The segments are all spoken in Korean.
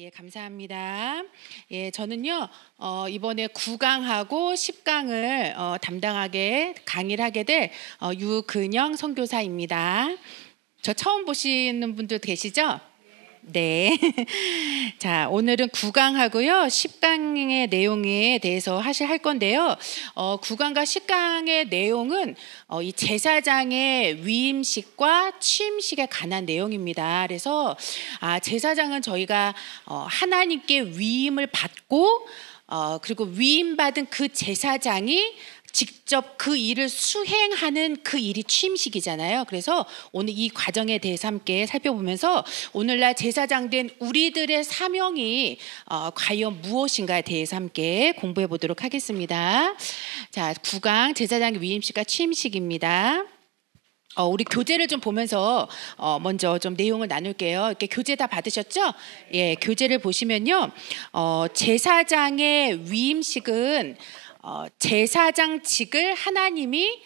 예, 감사합니다. 예, 저는요, 이번에 9강하고 10강을 담당하게 강의를 하게 될 유근영 선교사입니다. 저 처음 보시는 분들 계시죠? 네. 자, 오늘은 9강하고요, 10강의 내용에 대해서 할 건데요. 9강과 10강의 내용은 이 제사장의 위임식과 취임식에 관한 내용입니다. 그래서 제사장은 저희가 하나님께 위임을 받고 그리고 위임받은 그 제사장이 직접 그 일을 수행하는 그 일이 취임식이잖아요. 그래서 오늘 이 과정에 대해서 함께 살펴보면서 오늘날 제사장 된 우리들의 사명이 과연 무엇인가에 대해서 함께 공부해 보도록 하겠습니다. 자, 9강 제사장의 위임식과 취임식입니다. 우리 교재를 좀 보면서 먼저 좀 내용을 나눌게요. 이렇게 교재 다 받으셨죠? 예, 교재를 보시면요, 제사장의 위임식은 제사장직을 하나님이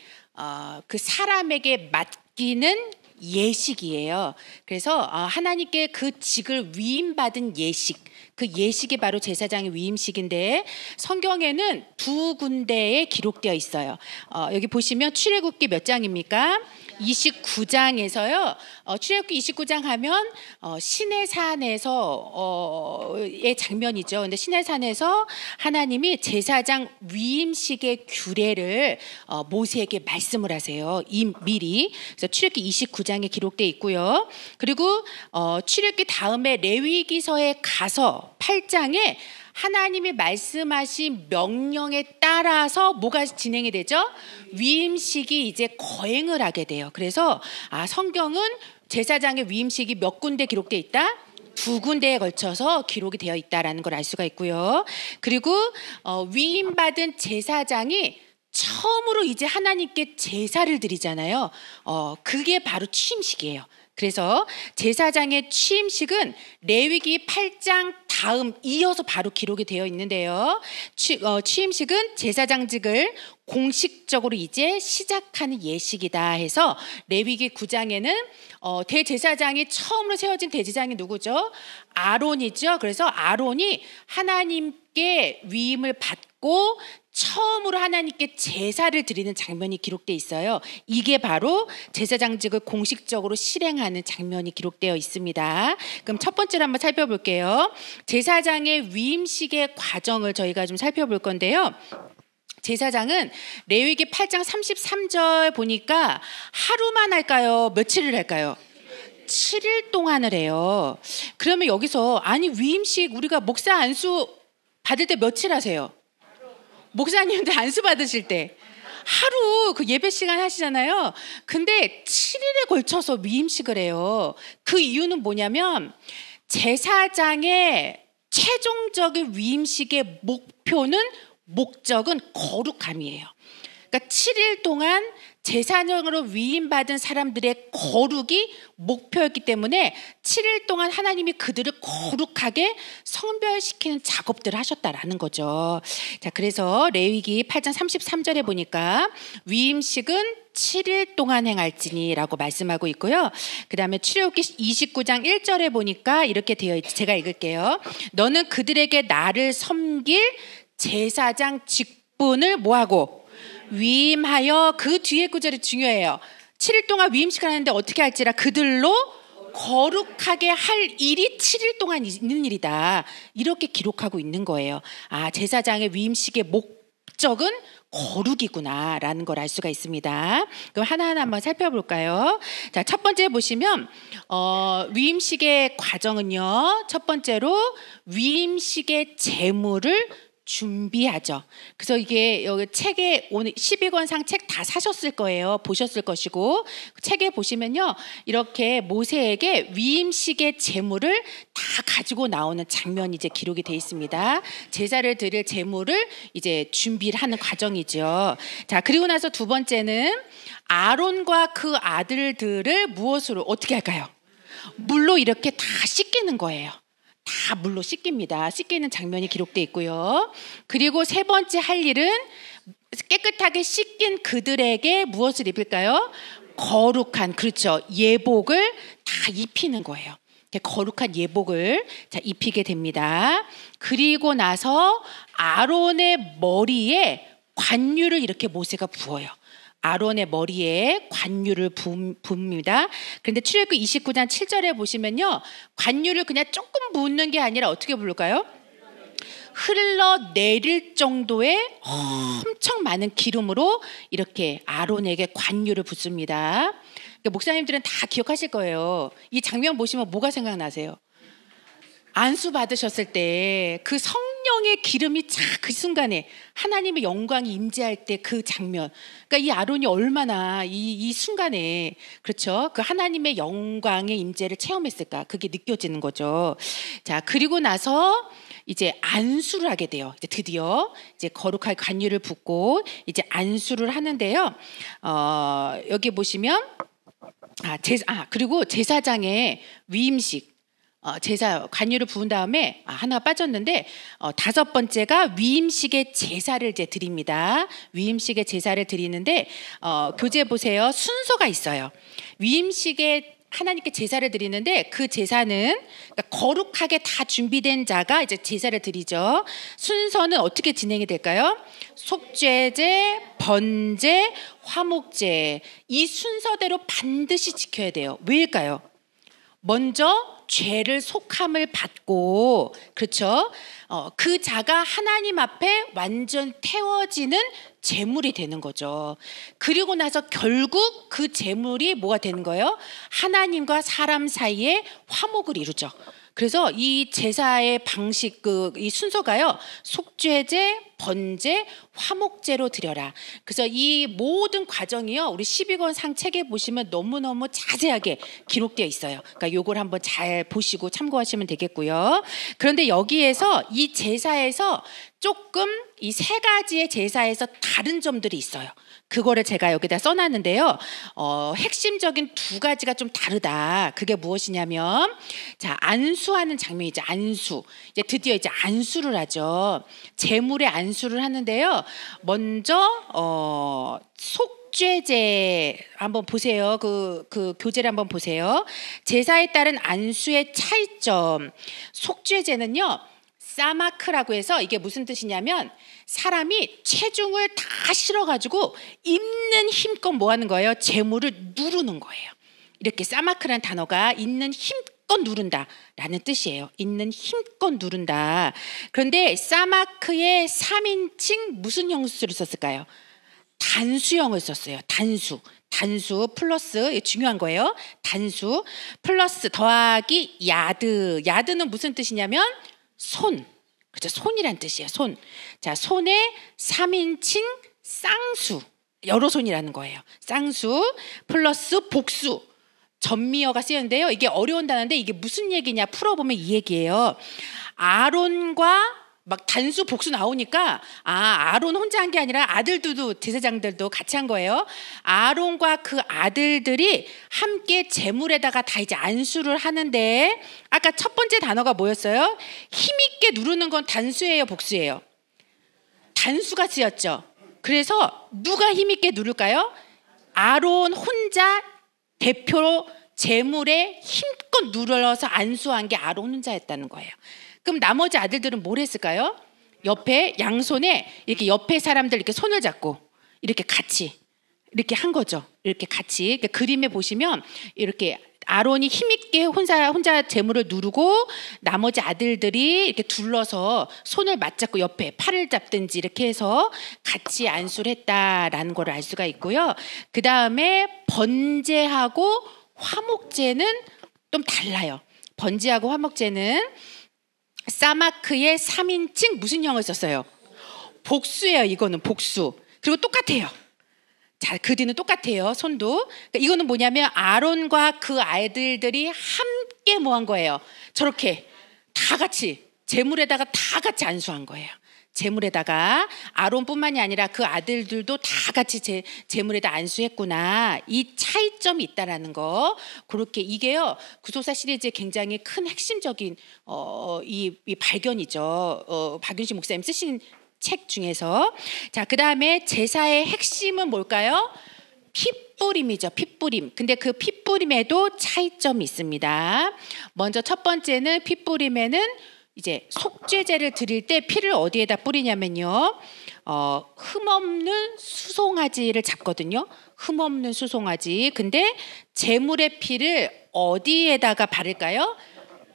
그 사람에게 맡기는 예식이에요. 그래서 하나님께 그 직을 위임받은 예식, 그 예식이 바로 제사장의 위임식인데 성경에는 두 군데에 기록되어 있어요. 여기 보시면 출애굽기 몇 장입니까? 29장에서요. 출애굽기 29장 하면 시내산에서의 장면이죠. 근데 시내산에서 하나님이 제사장 위임식의 규례를 모세에게 말씀을 하세요. 미리. 그래서 출애굽기 29장에 기록되어 있고요. 그리고 출애굽기 다음에 레위기서에 가서 8장에 하나님이 말씀하신 명령에 따라서 뭐가 진행이 되죠? 위임식이 이제 거행을 하게 돼요. 그래서 성경은 제사장의 위임식이 몇 군데 기록되어 있다? 두 군데에 걸쳐서 기록이 되어 있다라는 걸 알 수가 있고요. 그리고 위임받은 제사장이 처음으로 이제 하나님께 제사를 드리잖아요. 그게 바로 취임식이에요. 그래서 제사장의 취임식은 레위기 8장 다음 이어서 바로 기록이 되어 있는데요. 취임식은 제사장직을 공식적으로 이제 시작하는 예식이다 해서 레위기 9장에는 대제사장이 처음으로 세워진 대제사장이 누구죠? 아론이죠. 그래서 아론이 하나님께 위임을 받고 처음으로 하나님께 제사를 드리는 장면이 기록되어 있어요. 이게 바로 제사장직을 공식적으로 실행하는 장면이 기록되어 있습니다. 그럼 첫 번째로 한번 살펴볼게요. 제사장의 위임식의 과정을 저희가 좀 살펴볼 건데요. 제사장은 레위기 8장 33절 보니까 하루만 할까요? 며칠을 할까요? 7일 동안을 해요. 그러면 여기서 아니 위임식 우리가 목사 안수 받을 때 며칠 하세요? 목사님들 안수 받으실 때 하루 그 예배 시간 하시잖아요. 근데 7일에 걸쳐서 위임식을 해요. 그 이유는 뭐냐면 제사장의 최종적인 위임식의 목적은 거룩함이에요. 그러니까 7일 동안 제사장으로 위임받은 사람들의 거룩이 목표였기 때문에 7일 동안 하나님이 그들을 거룩하게 성별시키는 작업들을 하셨다라는 거죠. 자, 그래서 레위기 8장 33절에 보니까 위임식은 7일 동안 행할지니라고 말씀하고 있고요. 그 다음에 출애굽기 29장 1절에 보니까 이렇게 되어 있죠. 제가 읽을게요. 너는 그들에게 나를 섬길 제사장 직분을 뭐하고 위임하여, 그 뒤에 구절이 중요해요. 7일 동안 위임식을 하는데 어떻게 할지라 그들로 거룩하게 할 일이 7일 동안 있는 일이다. 이렇게 기록하고 있는 거예요. 제사장의 위임식의 목적은 거룩이구나라는 걸 알 수가 있습니다. 그럼 하나하나 한번 살펴볼까요? 자, 첫 번째 보시면 위임식의 과정은요. 첫 번째로 위임식의 제물을 준비하죠. 그래서 이게 여기 책에 오늘 12권상 책 다 사셨을 거예요. 보셨을 것이고 책에 보시면요. 이렇게 모세에게 위임식의 제물을 다 가지고 나오는 장면이 이제 기록이 되어 있습니다. 제사를 드릴 제물을 이제 준비를 하는 과정이죠. 자, 그리고 나서 두 번째는 아론과 그 아들들을 무엇으로 어떻게 할까요? 물로 이렇게 다 씻기는 거예요. 다 물로 씻깁니다. 씻기는 장면이 기록되어 있고요. 그리고 세 번째 할 일은 깨끗하게 씻긴 그들에게 무엇을 입힐까요? 거룩한, 그렇죠, 예복을 다 입히는 거예요. 이렇게 거룩한 예복을 자, 입히게 됩니다. 그리고 나서 아론의 머리에 관유를 이렇게 모세가 부어요. 아론의 머리에 관유를 붓습니다. 그런데 출애굽기 29장 7절에 보시면요, 관유를 그냥 조금 붓는 게 아니라 어떻게 부를까요? 흘러내릴 정도의 엄청 많은 기름으로 이렇게 아론에게 관유를 붓습니다. 그러니까 목사님들은 다 기억하실 거예요. 이 장면 보시면 뭐가 생각나세요? 안수 받으셨을 때 그 성령의 기름이 착 그 순간에 하나님의 영광이 임재할 때 그 장면. 그러니까 이 아론이 얼마나 이 순간에, 그렇죠? 그 하나님의 영광의 임재를 체험했을까? 그게 느껴지는 거죠. 자, 그리고 나서 이제 안수를 하게 돼요. 이제 드디어 이제 거룩할 관유를 붓고 이제 안수를 하는데요. 여기 보시면 그리고 제사장의 위임식, 제사 관유를 부은 다음에 하나 빠졌는데, 다섯 번째가 위임식의 제사를 이제 드립니다. 위임식의 제사를 드리는데, 교재 보세요. 순서가 있어요. 위임식의 하나님께 제사를 드리는데, 그 제사는 그러니까 거룩하게 다 준비된 자가 이제 제사를 드리죠. 순서는 어떻게 진행이 될까요? 속죄제, 번제, 화목제, 이 순서대로 반드시 지켜야 돼요. 왜일까요? 먼저 죄를 속함을 받고, 그렇죠? 그 자가 하나님 앞에 완전 태워지는 제물이 되는 거죠. 그리고 나서 결국 그 제물이 뭐가 되는 거예요? 하나님과 사람 사이에 화목을 이루죠. 그래서 이 제사의 방식, 이 순서가요, 속죄제, 번제, 화목제로 드려라. 그래서 이 모든 과정이요, 우리 12권 상 책에 보시면 너무너무 자세하게 기록되어 있어요. 그러니까 요걸 한번 잘 보시고 참고하시면 되겠고요. 그런데 여기에서 이 제사에서 조금 이 세 가지의 제사에서 다른 점들이 있어요. 그거를 제가 여기다 써놨는데요. 핵심적인 두 가지가 좀 다르다. 그게 무엇이냐면, 자, 안수하는 장면이죠. 안수. 이제 드디어 이제 안수를 하죠. 제물의 안수를 하는데요. 먼저 속죄제 한번 보세요. 그 교재를 한번 보세요. 제사에 따른 안수의 차이점. 속죄제는요, 사마크라고 해서 이게 무슨 뜻이냐면, 사람이 체중을 다 실어가지고 있는 힘껏 뭐 하는 거예요? 재물을 누르는 거예요. 이렇게 사마크라는 단어가 있는 힘껏 누른다라는 뜻이에요. 있는 힘껏 누른다. 그런데 사마크의 3인칭 무슨 형수를 썼을까요? 단수형을 썼어요. 단수 플러스, 중요한 거예요. 단수 플러스 더하기 야드. 야드는 무슨 뜻이냐면 손. 그렇죠. 손이란 뜻이에요. 손. 자, 손에 3인칭 쌍수, 여러 손이라는 거예요. 쌍수 플러스 복수. 전미어가 쓰였는데요. 이게 어려운 단어인데 이게 무슨 얘기냐 풀어보면 이 얘기예요. 아론과 막 단수 복수 나오니까 아론 혼자 한 게 아니라 아들들도, 제사장들도 같이 한 거예요. 아론과 그 아들들이 함께 제물에다가 다 이제 안수를 하는데, 아까 첫 번째 단어가 뭐였어요? 힘있게 누르는 건 단수예요, 복수예요? 단수가 쓰였죠. 그래서 누가 힘있게 누를까요? 아론 혼자 대표로 제물에 힘껏 눌러서 안수한 게 아론 혼자였다는 거예요. 그럼 나머지 아들들은 뭘 했을까요? 옆에 양손에 이렇게 옆에 사람들 이렇게 손을 잡고 이렇게 같이 이렇게 한 거죠. 이렇게 같이. 그러니까 그림에 보시면 이렇게 아론이 힘있게 혼자 제물을 누르고 나머지 아들들이 이렇게 둘러서 손을 맞잡고 옆에 팔을 잡든지 이렇게 해서 같이 안수를 했다라는 걸 알 수가 있고요. 그 다음에 번제하고 화목제는 좀 달라요. 번제하고 화목제는 사마크의 3인칭 무슨 형을 썼어요? 복수예요. 이거는 복수. 그리고 똑같아요. 자, 그 뒤는 똑같아요. 손도. 그러니까 이거는 뭐냐면 아론과 그 아이들들이 함께 뭐 한 거예요? 저렇게 다 같이 제물에다가 다 같이 안수한 거예요. 제물에다가 아론뿐만이 아니라 그 아들들도 다 같이 제물에다 안수했구나. 이 차이점이 있다라는 거. 그렇게 이게요, 구속사 시리즈의 굉장히 큰 핵심적인 이 발견이죠. 박윤식 목사님 쓰신 책 중에서. 자, 그 다음에 제사의 핵심은 뭘까요? 핏뿌림이죠. 핏뿌림. 근데 그 핏뿌림에도 차이점이 있습니다. 먼저 첫 번째는 핏뿌림에는 이제 속죄제를 드릴 때 피를 어디에다 뿌리냐면요. 흠없는 수송아지를 잡거든요. 흠없는 수송아지. 근데 제물의 피를 어디에다가 바를까요?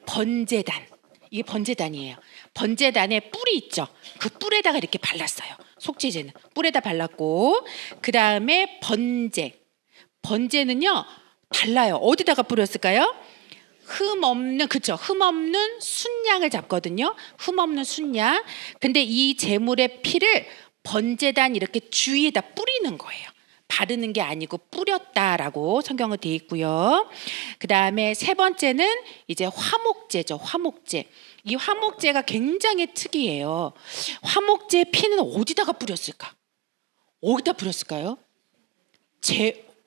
번제단. 이게 번제단이에요. 번제단에 뿔이 있죠. 그 뿔에다가 이렇게 발랐어요. 속죄제는 뿔에다 발랐고, 그 다음에 번제. 번제는요 달라요. 어디다가 뿌렸을까요? 흠없는, 그쵸? 흠없는 순양을 잡거든요. 흠없는 순양. 근데 이 제물의 피를 번제단 이렇게 주위에다 뿌리는 거예요. 바르는 게 아니고 뿌렸다라고 성경은 돼 있고요. 그 다음에 세 번째는 이제 화목제죠. 화목제. 이 화목제가 굉장히 특이해요. 화목제 피는 어디다가 뿌렸을까? 어디다 뿌렸을까요?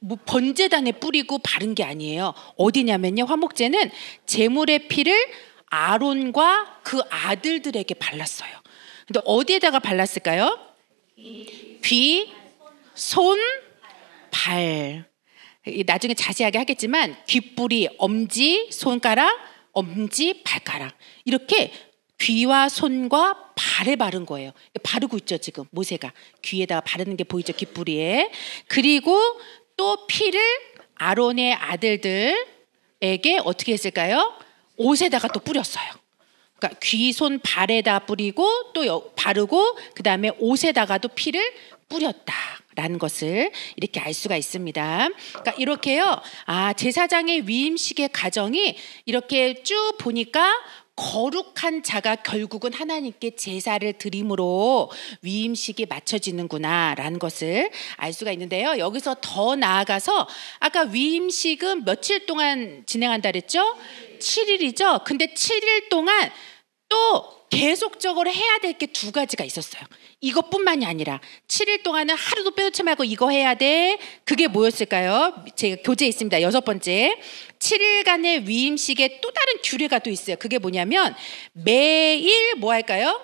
뭐 번제단에 뿌리고 바른 게 아니에요. 어디냐면요. 화목제는 제물의 피를 아론과 그 아들들에게 발랐어요. 근데 어디에다가 발랐을까요? 귀, 손, 발. 나중에 자세하게 하겠지만 귓불이, 엄지, 손가락, 엄지, 발가락. 이렇게 귀와 손과 발에 바른 거예요. 바르고 있죠. 지금 모세가 귀에다가 바르는 게 보이죠. 귓불이에. 그리고 또 피를 아론의 아들들에게 어떻게 했을까요? 옷에다가 또 뿌렸어요. 그러니까 귀, 손, 발에다 뿌리고 또 바르고 그 다음에 옷에다가도 피를 뿌렸다라는 것을 이렇게 알 수가 있습니다. 그러니까 이렇게요. 제사장의 위임식의 과정이 이렇게 쭉 보니까 거룩한 자가 결국은 하나님께 제사를 드림으로 위임식이 맞춰지는구나라는 것을 알 수가 있는데요. 여기서 더 나아가서 아까 위임식은 며칠 동안 진행한다 그랬죠? 7일이죠. 근데 7일 동안 또 계속적으로 해야 될 게 두 가지가 있었어요. 이것뿐만이 아니라 7일 동안은 하루도 빼놓지 말고 이거 해야 돼. 그게 뭐였을까요? 제가 교재에 있습니다. 6번째. 7일간의 위임식에 또 다른 규례가 또 있어요. 그게 뭐냐면 매일 뭐 할까요?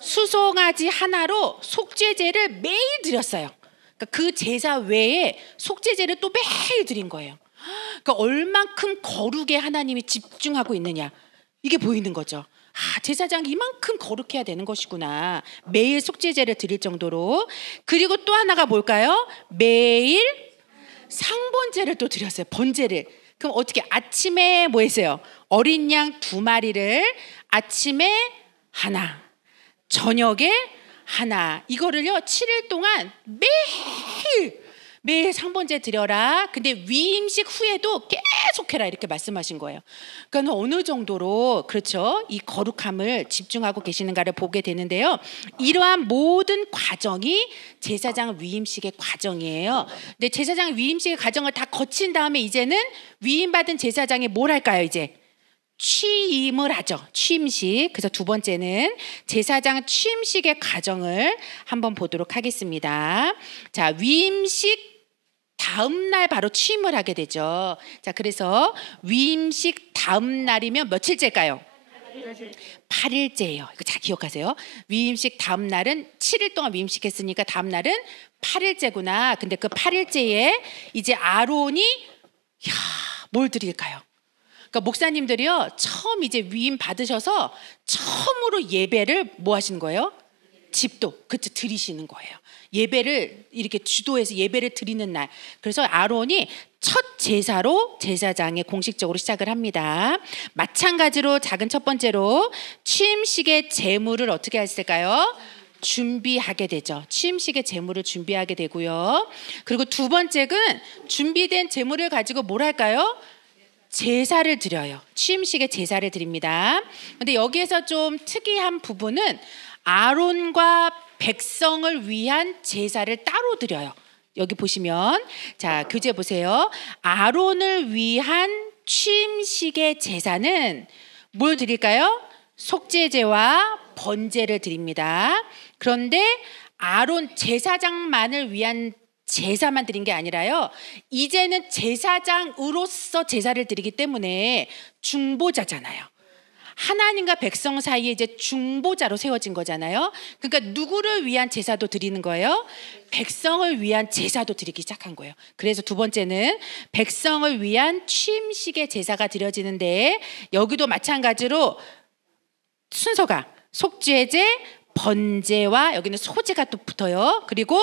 수송아지 하나로 속죄제를 매일 드렸어요. 그러니까 그 제사 외에 속죄제를 또 매일 드린 거예요. 그러니까 얼만큼 거룩에 하나님이 집중하고 있느냐. 이게 보이는 거죠. 제사장이 이만큼 거룩해야 되는 것이구나. 매일 속죄제를 드릴 정도로. 그리고 또 하나가 뭘까요? 매일 상번제를 또 드렸어요. 번제를. 그럼 어떻게 아침에 뭐 했어요? 어린 양 2마리를 아침에 하나, 저녁에 하나. 이거를요 7일 동안 매일 상번제 드려라. 근데 위임식 후에도 계속해라 이렇게 말씀하신 거예요. 그러니까 어느 정도로 그렇죠? 이 거룩함을 집중하고 계시는가를 보게 되는데요. 이러한 모든 과정이 제사장 위임식의 과정이에요. 근데 제사장 위임식의 과정을 다 거친 다음에 이제는 위임받은 제사장이 뭘 할까요? 이제 취임을 하죠. 취임식. 그래서 두 번째는 제사장 취임식의 과정을 한번 보도록 하겠습니다. 자, 위임식 다음 날 바로 취임을 하게 되죠. 자, 그래서 위임식 다음 날이면 며칠째일까요? 8일째예요. 이거 잘 기억하세요. 위임식 다음 날은 7일 동안 위임식했으니까 다음 날은 8일째구나. 근데 그 8일째에 이제 아론이 뭘 드릴까요? 그러니까 목사님들이요 처음 이제 위임 받으셔서 처음으로 예배를 뭐 하시는 거예요? 집도 그쵸 드리시는 거예요. 예배를 이렇게 주도해서 예배를 드리는 날. 그래서 아론이 첫 제사로 제사장에 공식적으로 시작을 합니다. 마찬가지로 작은 첫 번째로 취임식의 제물을 어떻게 했을까요? 준비하게 되죠. 취임식의 제물을 준비하게 되고요. 그리고 두 번째는 준비된 제물을 가지고 뭘 할까요? 제사를 드려요. 취임식에 제사를 드립니다. 근데 여기에서 좀 특이한 부분은 아론과 백성을 위한 제사를 따로 드려요. 여기 보시면 자 교재 보세요. 아론을 위한 취임식의 제사는 뭘 드릴까요? 속죄제와 번제를 드립니다. 그런데 아론 제사장만을 위한 제사만 드린 게 아니라요. 이제는 제사장으로서 제사를 드리기 때문에 중보자잖아요. 하나님과 백성 사이에 이제 중보자로 세워진 거잖아요. 그러니까 누구를 위한 제사도 드리는 거예요? 백성을 위한 제사도 드리기 시작한 거예요. 그래서 두 번째는 백성을 위한 취임식의 제사가 드려지는데, 여기도 마찬가지로 순서가 속죄제, 번제와 여기는 소제가 또 붙어요. 그리고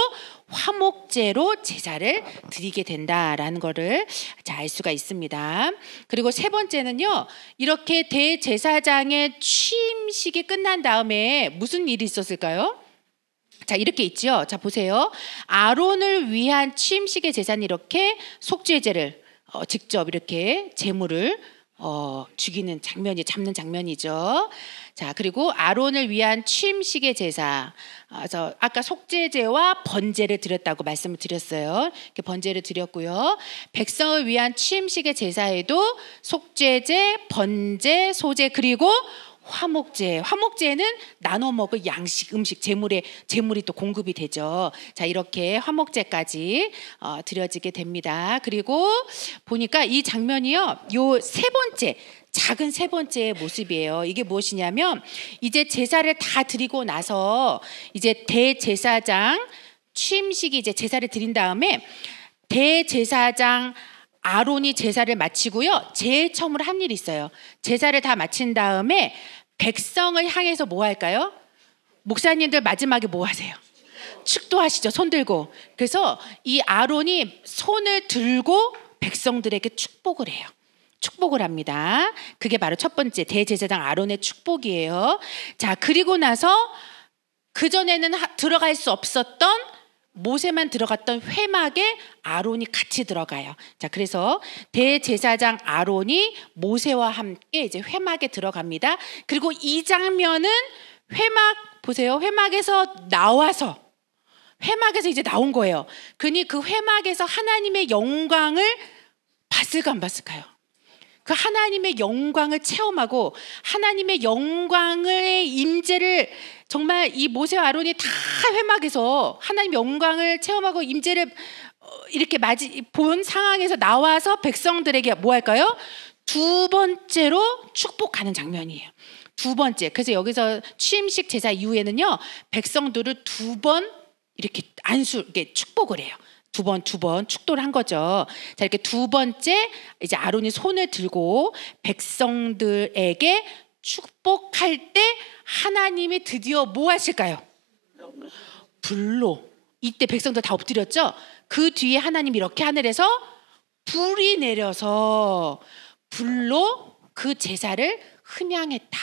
화목제로 제사를 드리게 된다라는 거를 알 수가 있습니다. 그리고 세 번째는요, 이렇게 대제사장의 취임식이 끝난 다음에 무슨 일이 있었을까요? 자, 이렇게 있죠. 자, 보세요. 아론을 위한 취임식의 제사는 이렇게 속죄제를 직접 이렇게 제물을 죽이는 장면이, 잡는 장면이죠. 자, 그리고 아론을 위한 취임식의 제사, 그래서 아까 속죄제와 번제를 드렸다고 말씀을 드렸어요. 이렇게 번제를 드렸고요. 백성을 위한 취임식의 제사에도 속죄제, 번제, 소제, 그리고 화목제. 화목제는 나눠 먹을 양식, 음식, 제물이 또 공급이 되죠. 자, 이렇게 화목제까지 드려지게 됩니다. 그리고 보니까 이 장면이요, 요 세 번째, 작은 세 번째 모습이에요. 이게 무엇이냐면, 이제 제사를 다 드리고 나서 이제 대제사장 취임식이 이제 제사를 드린 다음에 대제사장 아론이 제사를 마치고요, 제일 처음으로 한 일이 있어요. 제사를 다 마친 다음에 백성을 향해서 뭐 할까요? 목사님들 마지막에 뭐 하세요? 축도하시죠. 손 들고. 그래서 이 아론이 손을 들고 백성들에게 축복을 해요. 축복을 합니다. 그게 바로 첫 번째 대제사장 아론의 축복이에요. 자, 그리고 나서 그전에는 들어갈 수 없었던, 모세만 들어갔던 회막에 아론이 같이 들어가요. 자, 그래서 대제사장 아론이 모세와 함께 이제 회막에 들어갑니다. 그리고 이 장면은 회막, 보세요. 회막에서 나와서, 회막에서 이제 나온 거예요. 그니 그 회막에서 하나님의 영광을 봤을까 안 봤을까요? 그 하나님의 영광을 체험하고 하나님의 영광의 임재를, 정말 이 모세와 아론이 다 회막에서 하나님의 영광을 체험하고 임재를 이렇게 본 상황에서 나와서 백성들에게 뭐 할까요? 두 번째로 축복하는 장면이에요. 두 번째. 그래서 여기서 취임식 제사 이후에는요, 백성들을 두 번 이렇게 이렇게 축복을 해요. 두 번 축도를 한 거죠. 자, 이렇게 두 번째 이제 아론이 손을 들고 백성들에게 축복할 때 하나님이 드디어 뭐 하실까요? 불로. 이때 백성들 다 엎드렸죠. 그 뒤에 하나님이 이렇게 하늘에서 불이 내려서 불로 그 제사를 흠양했다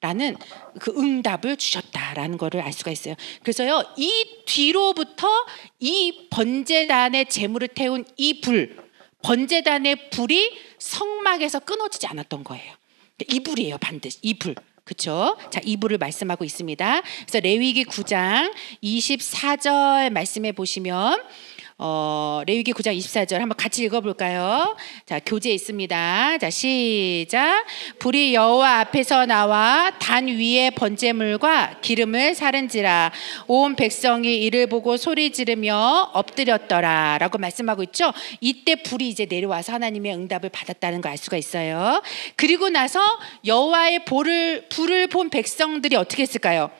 라는 그 응답을 주셨다라는 것을 알 수가 있어요. 그래서요, 이 뒤로부터 이 번제단의 제물을 태운 이 불, 번제단의 불이 성막에서 끊어지지 않았던 거예요. 이 불이에요, 반드시 이 불. 그렇죠? 자, 이 불을 말씀하고 있습니다. 그래서 레위기 9장 24절 말씀해 보시면, 레위기 9장 24절 한번 같이 읽어볼까요? 자, 교재 있습니다. 자, 시작. 불이 여호와 앞에서 나와 단 위에 번제물과 기름을 사른지라 온 백성이 이를 보고 소리 지르며 엎드렸더라 라고 말씀하고 있죠. 이때 불이 이제 내려와서 하나님의 응답을 받았다는 걸 알 수가 있어요. 그리고 나서 여호와의 불을 본 백성들이 어떻게 했을까요?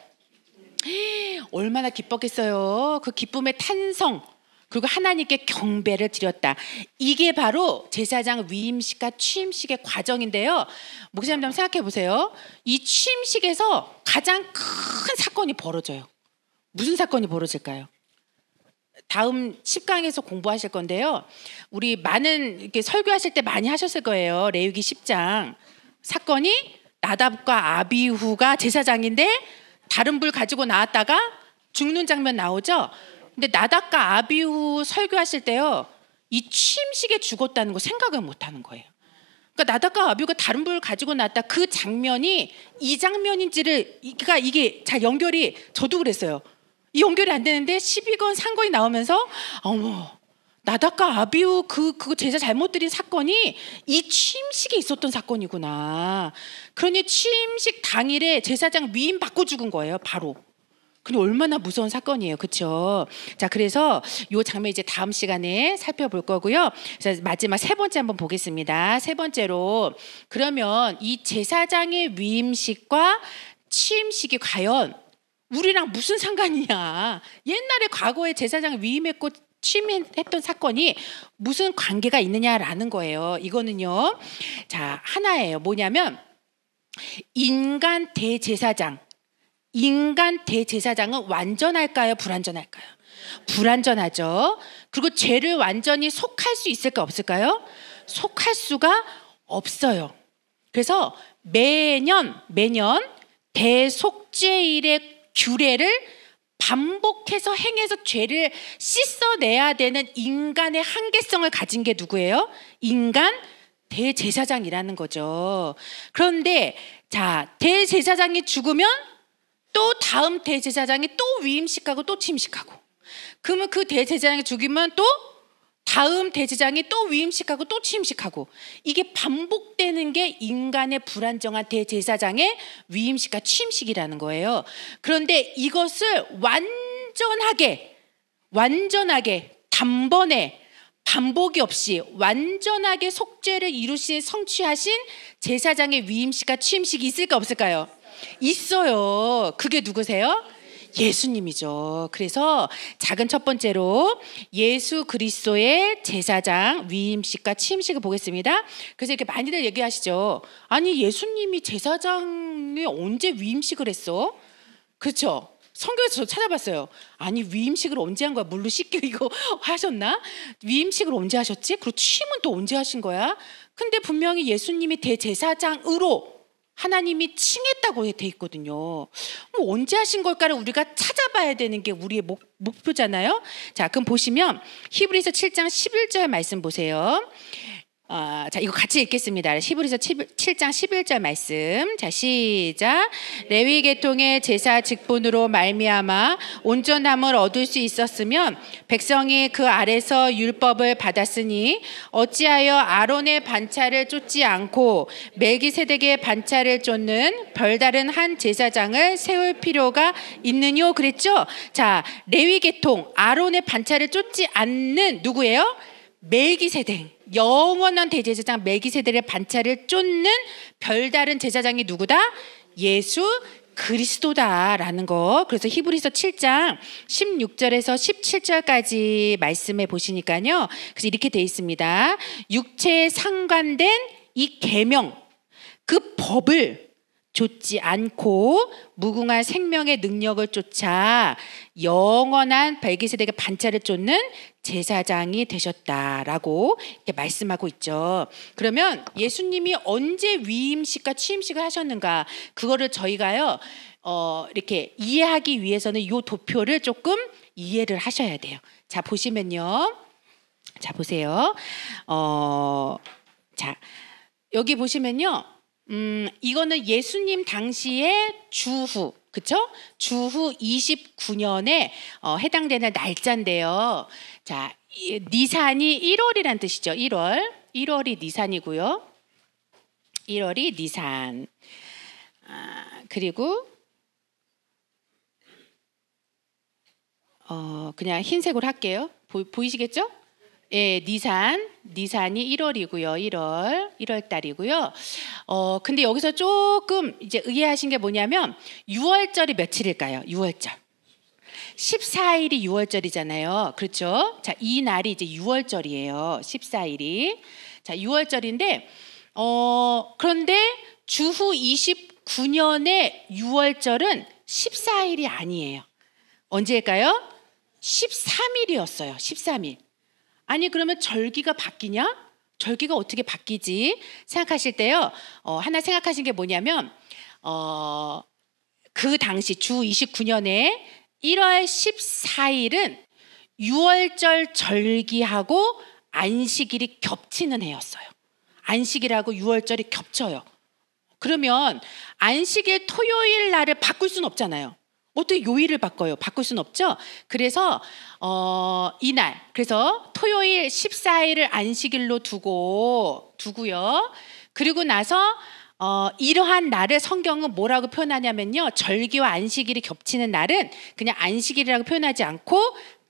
얼마나 기뻤겠어요. 그 기쁨의 탄성, 그리고 하나님께 경배를 드렸다. 이게 바로 제사장 위임식과 취임식의 과정인데요. 목사님 한번 생각해 보세요. 이 취임식에서 가장 큰 사건이 벌어져요. 무슨 사건이 벌어질까요? 다음 10강에서 공부하실 건데요. 우리 많은 이렇게 설교하실 때 많이 하셨을 거예요. 레위기 10장 사건이, 나답과 아비후가 제사장인데 다른 불 가지고 나왔다가 죽는 장면 나오죠. 근데 나답과 아비후 설교하실 때요, 이 취임식에 죽었다는 거 생각을 못하는 거예요. 그러니까 나답과 아비후가 다른 불을 가지고 나왔다, 그 장면이 이 장면인지를, 그러니까 이게 잘 연결이, 저도 그랬어요. 이 연결이 안 되는데 12권 상권이 나오면서 어머, 나답과 아비후 그거 제사 잘못 드린 사건이 이 취임식에 있었던 사건이구나. 그러니 취임식 당일에 제사장 위임 받고 죽은 거예요, 바로. 근데 얼마나 무서운 사건이에요. 그렇죠? 자, 그래서 요 장면 이제 다음 시간에 살펴볼 거고요. 그래서 마지막 세 번째 한번 보겠습니다. 세 번째로 그러면 이 제사장의 위임식과 취임식이 과연 우리랑 무슨 상관이냐? 옛날에 과거에 제사장 위임했고 취임했던 사건이 무슨 관계가 있느냐라는 거예요. 이거는요. 자, 하나예요. 뭐냐면 인간 대제사장은 완전할까요? 불완전할까요? 불완전하죠. 그리고 죄를 완전히 속할 수 있을까 없을까요? 속할 수가 없어요. 그래서 매년 대속죄일의 규례를 반복해서 행해서 죄를 씻어내야 되는 인간의 한계성을 가진 게 누구예요? 인간 대제사장이라는 거죠. 그런데 자, 대제사장이 죽으면 또 다음 대제사장이 또 위임식하고 또 취임식하고, 그러면 그 대제사장이 죽으면 또 다음 대제사장이 또 위임식하고 또 취임식하고, 이게 반복되는 게 인간의 불안정한 대제사장의 위임식과 취임식이라는 거예요. 그런데 이것을 완전하게 단번에 반복이 없이 완전하게 속죄를 이루신 성취하신 제사장의 위임식과 취임식이 있을까 없을까요? 있어요. 그게 누구세요? 예수님이죠. 그래서 작은 첫 번째로 예수 그리스도의 제사장 위임식과 취임식을 보겠습니다. 그래서 이렇게 많이들 얘기하시죠. 아니, 예수님이 제사장이 언제 위임식을 했어? 그렇죠? 성경에서 저 찾아봤어요. 아니, 위임식을 언제 한 거야? 물로 씻기고 이거 하셨나? 위임식을 언제 하셨지? 그리고 취임은 또 언제 하신 거야? 근데 분명히 예수님이 대제사장으로 하나님이 칭했다고 돼 있거든요. 뭐 언제 하신 걸까를 우리가 찾아봐야 되는 게 우리의 목표잖아요. 자, 그럼 보시면 히브리서 7장 11절 말씀 보세요. 자, 이거 같이 읽겠습니다. 히브리서 7장 11절 말씀. 자, 시작. 레위 계통의 제사 직분으로 말미암아 온전함을 얻을 수 있었으면 백성이 그 아래서 율법을 받았으니 어찌하여 아론의 반차를 쫓지 않고 멜기세덱의 반차를 쫓는 별다른 한 제사장을 세울 필요가 있느뇨? 그랬죠? 자, 레위 계통 아론의 반차를 쫓지 않는 누구예요? 멜기세덱, 영원한 대제사장 멜기세덱의 반차를 쫓는 별다른 제사장이 누구다? 예수 그리스도다라는 거. 그래서 히브리서 7장 16절에서 17절까지 말씀해 보시니까요. 그래서 이렇게 돼 있습니다. 육체에 상관된 이 계명, 그 법을 좇지 않고 무궁한 생명의 능력을 쫓아 영원한 멜기세덱의 반차를 쫓는 제사장이 되셨다라고 이렇게 말씀하고 있죠. 그러면 예수님이 언제 위임식과 취임식을 하셨는가, 그거를 저희가요 이렇게 이해하기 위해서는 이 도표를 조금 이해를 하셔야 돼요. 자, 보시면요. 자, 보세요. 자, 여기 보시면요. 이거는 예수님 당시의 주후, 그쵸? 주후 29년에 해당되는 날짜인데요. 자, 니산이 1월이란 뜻이죠. 1월이 니산이고요. 1월이 니산. 그리고 그냥 흰색으로 할게요. 보이시겠죠? 예, 니산이 1월이고요. 1월 달이고요. 근데 여기서 조금 이제 의아하신 게 뭐냐면 6월절이 며칠일까요? 6월절. 14일이 6월절이잖아요. 그렇죠? 자, 이 날이 이제 6월절이에요. 14일이. 자, 6월절인데 그런데 주후 29년의 6월절은 14일이 아니에요. 언제일까요? 13일이었어요. 13일. 아니, 그러면 절기가 바뀌냐? 절기가 어떻게 바뀌지? 생각하실 때요. 하나 생각하신 게 뭐냐면 그 당시 주 29년에 1월 14일은 6월절 절기하고 안식일이 겹치는 해였어요. 안식일하고 6월절이 겹쳐요. 그러면 안식일 토요일 날을 바꿀 수는 없잖아요. 어떻게 요일을 바꿔요? 바꿀 수는 없죠. 그래서 이날, 그래서 토요일 14일을 안식일로 두고요. 그리고 나서 이러한 날을 성경은 뭐라고 표현하냐면요. 절기와 안식일이 겹치는 날은 그냥 안식일이라고 표현하지 않고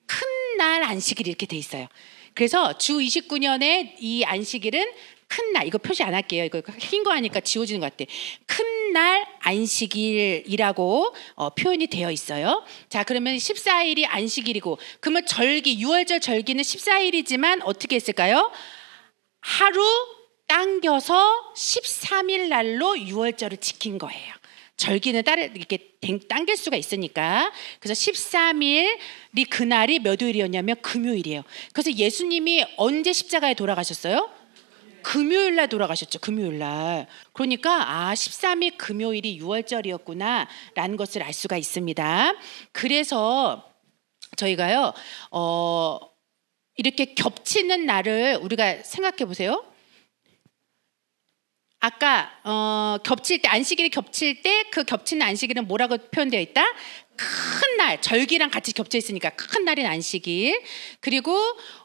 큰 날 안식일 이렇게 돼 있어요. 그래서 주 29년의 이 안식일은 큰 날, 이거 표시 안 할게요. 이거 흰 거 하니까 지워지는 것 같아. 큰 날 안식일이라고 표현이 되어 있어요. 자, 그러면 14일이 안식일이고, 그러면 절기, 6월절 절기는 14일이지만 어떻게 했을까요? 하루 당겨서 13일 날로 6월절을 지킨 거예요. 절기는 이렇게 당길 수가 있으니까. 그래서 13일이 그날이 몇 요일이었냐면 금요일이에요. 그래서 예수님이 언제 십자가에 돌아가셨어요? 금요일 날 돌아가셨죠. 금요일 날. 그러니까 13일 금요일이 6월절이었구나 라는 것을 알 수가 있습니다. 그래서 저희가요 이렇게 겹치는 날을 우리가 생각해 보세요. 아까 겹칠 때, 안식일이 겹칠 때 그 겹치는 안식일은 뭐라고 표현되어 있다? 큰 날, 절기랑 같이 겹쳐 있으니까 큰 날인 안식일. 그리고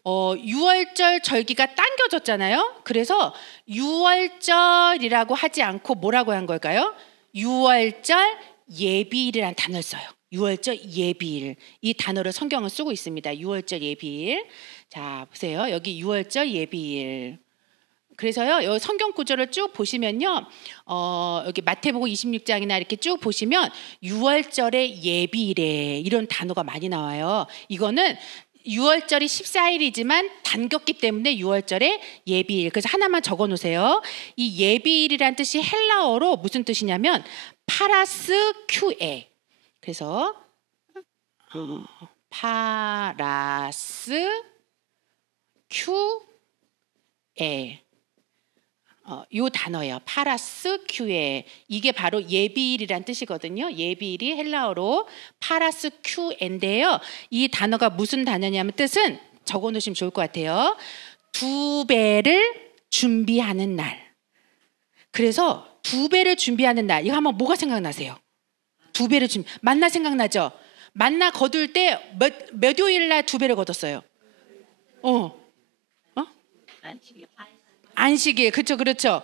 6월절 절기가 당겨졌잖아요. 그래서 6월절이라고 하지 않고 뭐라고 한 걸까요? 6월절 예비일이라는 단어를 써요. 6월절 예비일. 이 단어를 성경은 쓰고 있습니다. 6월절 예비일. 자, 보세요. 여기 6월절 예비일. 그래서요, 여기 성경 구절을 쭉 보시면요, 여기 마태복음 26장이나 이렇게 쭉 보시면 6월절의 예비일에 이런 단어가 많이 나와요. 이거는 6월절이 14일이지만 당겼기 때문에 6월절의 예비일. 그래서 하나만 적어 놓으세요. 이 예비일이란 뜻이 헬라어로 무슨 뜻이냐면 파라스 큐에. 그래서 파라스 큐에. 요 단어예요. 파라스 큐에. 이게 바로 예비일이란 뜻이거든요. 예비일이 헬라어로 파라스 큐엔데요. 이 단어가 무슨 단어냐면 뜻은 적어 놓으시면 좋을 것 같아요. 2배를 준비하는 날. 그래서 2배를 준비하는 날. 이거 한번 뭐가 생각나세요? 2배를 만나 생각나죠? 만나 거둘 때 몇 요일 날 2배를 거뒀어요? 안식일, 그렇죠. 그렇죠.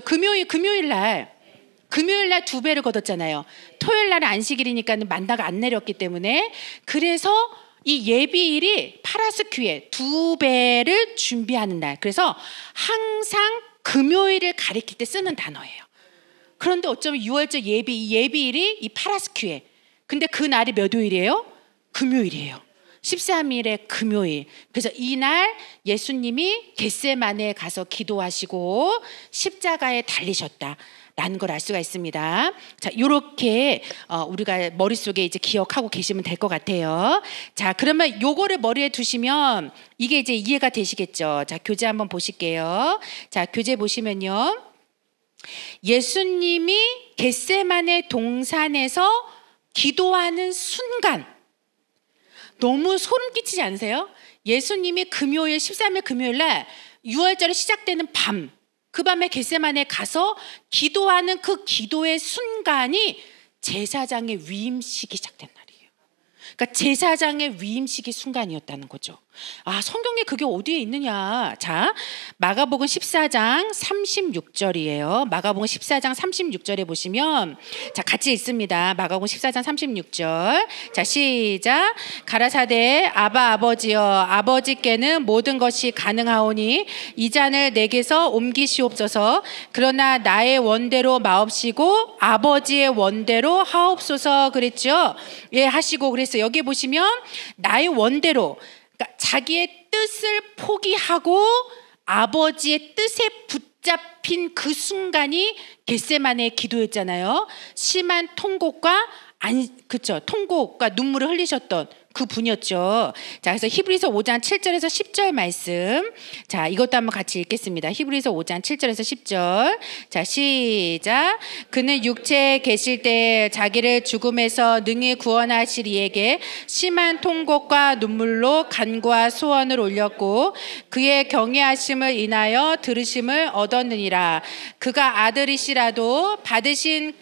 금요일 날 2배를 거뒀잖아요. 토요일 날은 안식일이니까 만나가 안 내렸기 때문에. 그래서 이 예비일이 파라스큐에 2배를 준비하는 날. 그래서 항상 금요일을 가리킬 때 쓰는 단어예요. 그런데 어쩌면 6월절 예비일이 이 파라스큐에. 근데 그 날이 몇 요일이에요? 금요일이에요. 13일의 금요일. 그래서 이날 예수님이 겟세마네에 가서 기도하시고 십자가에 달리셨다라는 걸 알 수가 있습니다. 자, 이렇게 우리가 머릿속에 이제 기억하고 계시면 될 것 같아요. 자, 그러면 요거를 머리에 두시면 이게 이제 이해가 되시겠죠. 자, 교재 한번 보실게요. 자, 교재 보시면요. 예수님이 겟세마네 동산에서 기도하는 순간 너무 소름 끼치지 않으세요? 예수님이 금요일 13일 금요일 날 6월절이 시작되는 밤, 그 밤에 겟세마네에 가서 기도하는 그 기도의 순간이 제사장의 위임식이 시작된 날이에요. 그러니까 제사장의 위임식이 순간이었다는 거죠. 성경에 그게 어디에 있느냐? 자, 마가복음 14장 36절이에요. 마가복음 14장 36절에 보시면 자, 같이 읽습니다. 마가복음 14장 36절. 자, 시작. 가라사대 아버지여, 아버지께는 모든 것이 가능하오니 이 잔을 내게서 옮기시옵소서. 그러나 나의 원대로 마옵시고 아버지의 원대로 하옵소서. 그랬죠? 예, 하시고 그랬어요. 여기 보시면 나의 원대로, 그러니까 자기의 뜻을 포기하고 아버지의 뜻에 붙잡힌 그 순간이 겟세마네의 기도였잖아요. 심한 통곡과 통곡과 눈물을 흘리셨던 그 분이었죠. 자, 그래서 히브리서 5장 7절에서 10절 말씀. 자, 이것도 한번 같이 읽겠습니다. 히브리서 5장 7절에서 10절. 자, 시작. 그는 육체에 계실 때 자기를 죽음에서 능히 구원하실 이에게 심한 통곡과 눈물로 간구와 소원을 올렸고 그의 경외하심을 인하여 들으심을 얻었느니라. 그가 아들이시라도 받으신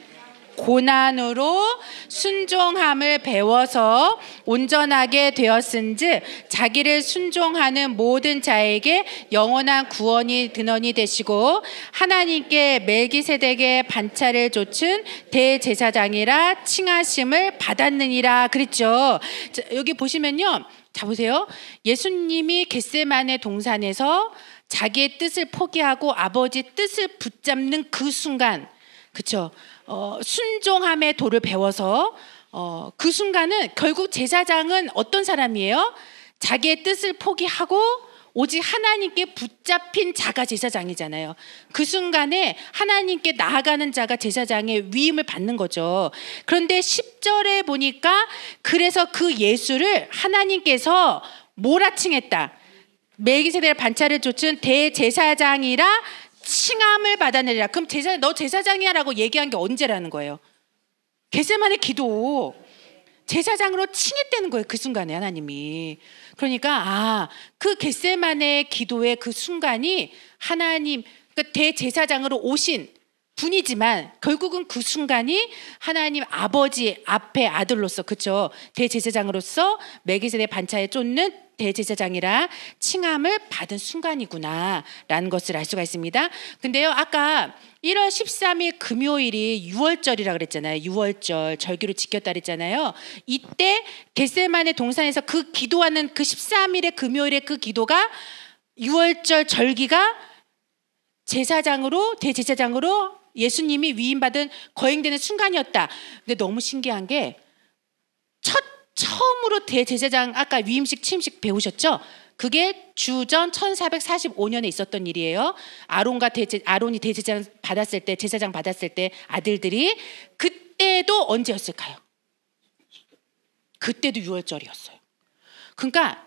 고난으로 순종함을 배워서 온전하게 되었은즉 자기를 순종하는 모든 자에게 영원한 구원이 근원이 되시고 하나님께 멜기세덱의 반차를 좇은 대제사장이라 칭하심을 받았느니라 그랬죠. 자, 여기 보시면요. 자 보세요. 예수님이 겟세마네 동산에서 자기의 뜻을 포기하고 아버지 뜻을 붙잡는 그 순간, 그렇죠? 순종함의 도를 배워서 그 순간은 결국 제사장은 어떤 사람이에요? 자기의 뜻을 포기하고 오직 하나님께 붙잡힌 자가 제사장이잖아요. 그 순간에 하나님께 나아가는 자가 제사장의 위임을 받는 거죠. 그런데 10절에 보니까 그래서 그 예수를 하나님께서 몰아칭했다. 멜기세덱의 반차를 좇은 대제사장이라 칭함을 받아내리라. 그럼 너 제사장이야라고 얘기한 게 언제라는 거예요? 겟세마네 기도 제사장으로 칭했다는 거예요. 그 순간에 하나님이. 그러니까 그 겟세마네 기도의 그 순간이 하나님 그러니까 대제사장으로 오신 분이지만 결국은 그 순간이 하나님 아버지 앞에 아들로서 그렇죠. 대제사장으로서 멜기세덱 반차에 쫓는 대제사장이라 칭함을 받은 순간이구나라는 것을 알 수가 있습니다. 근데요, 아까 1월 13일 금요일이 유월절이라 그랬잖아요. 유월절 절기를 지켰다 그랬잖아요. 이때 겟세마네 동산에서 그 기도하는 그 13일의 금요일의 그 기도가 유월절 절기가 제사장으로 대제사장으로 예수님이 위임받은 거행되는 순간이었다. 근데 너무 신기한 게 처음으로 대제사장 아까 위임식 취임식 배우셨죠? 그게 주전 1445년에 있었던 일이에요. 아론이 대제사장 받았을 때 제사장 받았을 때 아들들이 그때도 언제였을까요? 그때도 유월절이었어요. 그러니까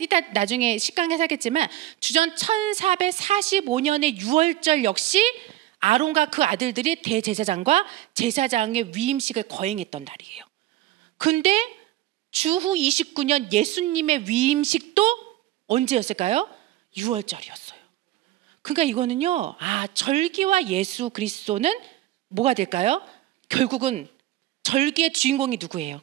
이따 나중에 식강에서 하겠지만 주전 1445년의 유월절 역시 아론과 그 아들들이 대제사장과 제사장의 위임식을 거행했던 날이에요. 근데 주후 29년 예수님의 위임식도 언제였을까요? 유월절이었어요. 그러니까 이거는요. 절기와 예수 그리스도는 뭐가 될까요? 결국은 절기의 주인공이 누구예요?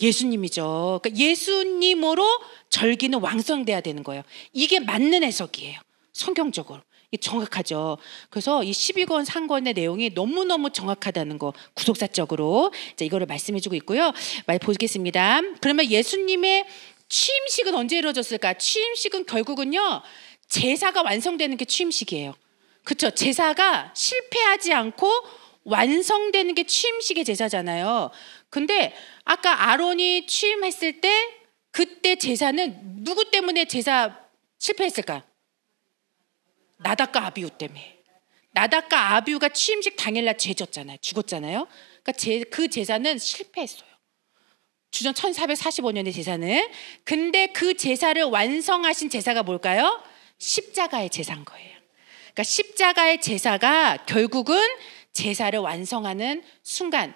예수님이죠. 그러니까 예수님으로 절기는 완성돼야 되는 거예요. 이게 맞는 해석이에요. 성경적으로. 이게 정확하죠. 그래서 이 12권 상권의 내용이 너무너무 정확하다는 거 구속사적으로 이거를 말씀해주고 있고요. 말 보겠습니다. 그러면 예수님의 취임식은 언제 이루어졌을까? 취임식은 결국은요. 제사가 완성되는 게 취임식이에요. 그렇죠? 제사가 실패하지 않고 완성되는 게 취임식의 제사잖아요. 근데 아까 아론이 취임했을 때 그때 제사는 누구 때문에 제사 실패했을까? 나답과 아비후 때문에. 나답과 아비후가 취임식 당일날 죄졌잖아요. 죽었잖아요. 그러니까 그 제사는 실패했어요. 주전 1445년의 제사는. 근데 그 제사를 완성하신 제사가 뭘까요? 십자가의 제사인 거예요. 그러니까 십자가의 제사가 결국은 제사를 완성하는 순간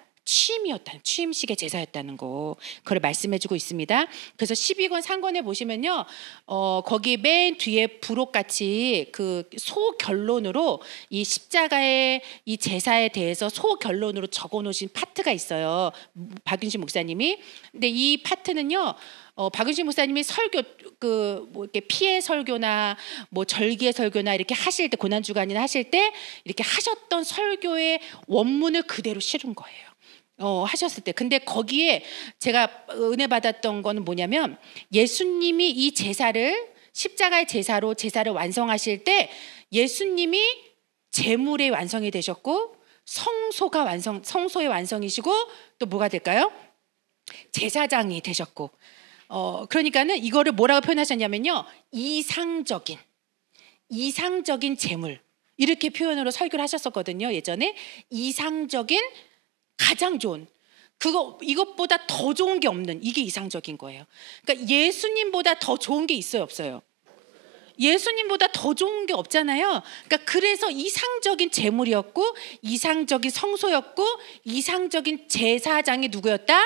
취임식의 제사였다는 거 그걸 말씀해주고 있습니다. 그래서 12권 상권에 보시면요, 거기 맨 뒤에 부록같이 그 소결론으로 이 십자가의 이 제사에 대해서 소결론으로 적어놓으신 파트가 있어요. 박윤신 목사님이. 근데 이 파트는요, 박윤신 목사님이 설교 뭐 이렇게 피해 설교나 뭐 절기의 설교나 이렇게 하실 때 고난 주간이나 하실 때 이렇게 하셨던 설교의 원문을 그대로 실은 거예요. 하셨을 때. 근데 거기에 제가 은혜 받았던 거는 뭐냐면 예수님이 이 제사를 십자가의 제사로 제사를 완성하실 때 예수님이 제물의 완성이 되셨고 성소의 완성이시고 또 뭐가 될까요? 제사장이 되셨고 그러니까는 이거를 뭐라고 표현하셨냐면요. 이상적인 제물 이렇게 표현으로 설교를 하셨었거든요. 예전에 이상적인 가장 좋은 이것보다 더 좋은 게 없는 이게 이상적인 거예요. 그러니까 예수님보다 더 좋은 게 있어요, 없어요? 예수님보다 더 좋은 게 없잖아요. 그러니까 그래서 이상적인 제물이었고 이상적인 성소였고 이상적인 제사장이 누구였다?